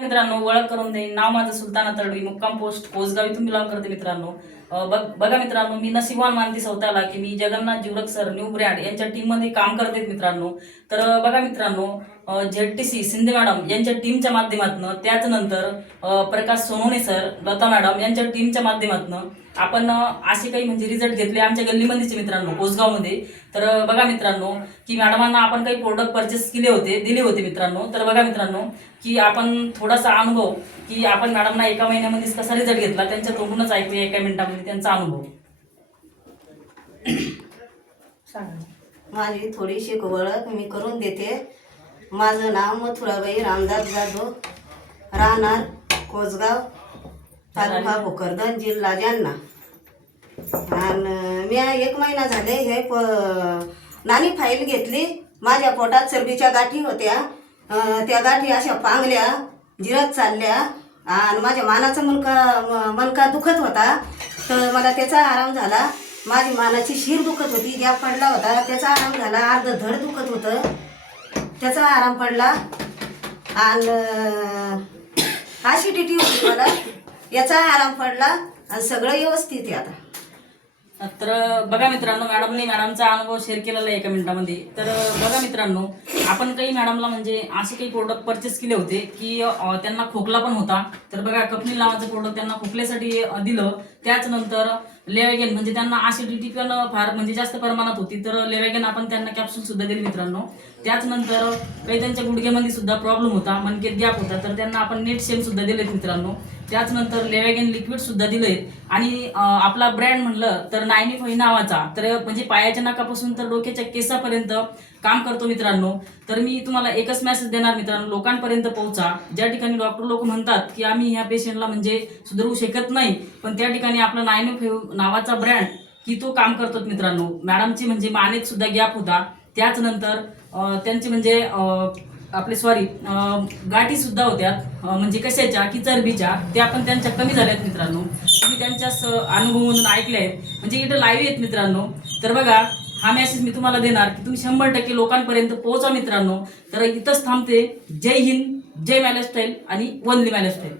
मित्रांनो, ओळख करून देईन. नाव माझं सुलताना तडवी, मुक्काम पोस्ट कोसगाव इथून बिलॉंग करते मित्रांनो. बघा मित्रांनो, मी नशिबवान मानते स्वतःला की मी जगन्नाथ जिवरक सर न्यू ब्रँड यांच्या टीम मध्ये काम करते मित्रांनो. तर बघा मित्रांनो, ZTC शिंदे मॅडम यांच्या टीमच्या माध्यमातून, त्याचनंतर प्रकाश सोनवणे सर, लता मॅडम यांच्या टीमच्या माध्यमातून आपण असे काही म्हणजे रिझल्ट घेतले आमच्या गल्लीमध्येच मित्रांनो, कोसगावमध्ये. तर बघा मित्रांनो की मॅडमांना आपण काही प्रोडक्ट परचेस दिले होते मित्रांनो. तर बघा मित्रांनो की आपण थोडासा अनुभव की आपण मॅडमना एका महिन्यामध्येच कसा रिझल्ट घेतला त्यांच्या तोंडूनच ऐकूया एका मिनिटामध्ये त्यांचा अनुभव. माझी थोडीशी ओळख मी करून देते. माझं नाव मथुराबाई रामदास जाधव, राहणार कोसगाव, तालुका भोकरदन, जिल्हा जालना. आणि मी 1 महिना झाले हे नानी फाईल घेतली. माझ्या पोटात चरबीच्या गाठी होत्या. त्या गाठी अशा पांगल्या जिरत चालल्या आणि माझ्या मानाचा मनका दुखत होता. तर मला त्याचा आराम झाला. माझी मानाची शिर दुखत होती, गॅप पडला होता, त्याचा आराम झाला. अर्ध धड दुखत होतं, त्याचा आराम पडला. आणि ॲसिडिटी होती मला, याचा आराम पडला आणि सगळं व्यवस्थित आहे आता. तर बघा मित्रांनो, मॅडमचा अनुभव शेअर केलेला आहे एका मिनिटामध्ये. तर बघा मित्रांनो, आपण काही मॅडमला म्हणजे असे काही प्रोडक्ट परचेस केले होते की त्यांना खोकला पण होता. तर बघा, कपनील नावाचं प्रोडक्ट त्यांना खोकल्यासाठी दिलं. त्याचनंतर लेवॅगन म्हणजे त्यांना ॲसिडिटी पण फार म्हणजे जास्त प्रमाणात होती, तर लेवॅगन आपण त्यांना कॅप्सूल सुद्धा दिले मित्रांनो. त्याचनंतर काही त्यांच्या गुडघ्यामध्ये सुद्धा प्रॉब्लेम होता, मनकेत गॅप होता, तर त्यांना आपण नेट शेम सुद्धा दिलेत मित्रांनो. त्याचनंतर लेवॅगन लिक्विड सुद्धा दिलंय. आणि आपला ब्रँड म्हणलं तर 95 नावाचा, तर म्हणजे पायाच्या नाकापासून तर डोक्याच्या केसापर्यंत काम करतो मित्रांनो. तर मी तुम्हाला एकच मेसेज देणार मित्रांनो, लोकांपर्यंत पोहोचा. ज्या ठिकाणी डॉक्टर लोक म्हणतात की आम्ही ह्या पेशंटला म्हणजे सुधारू शकत नाही, पण त्या ठिकाणी आपला 95 नावाचा ब्रँड की तो काम करतो मित्रांनो. मॅडमची म्हणजे मानेत सुद्धा गॅप होता. त्याचनंतर त्यांचे म्हणजे गाठी सुद्धा होत्या, म्हणजे कशाच्या की चरबीच्या, त्या पण त्यांच्या कमी झाल्यात मित्रांनो. तुम्ही त्यांच्या अनुभवामधून ऐकले आहेत, म्हणजे इथं लाईव्ह आहेत मित्रांनो. तर बघा, हा मेसेज मी तुम्हाला देणार की तुम्ही 100% लोकांपर्यंत पोहोचा मित्रांनो. तर इथंच थांबते. जय हिंद, जय मॅलेस्टाईल आणि वंदे मॅलेस्टाईल.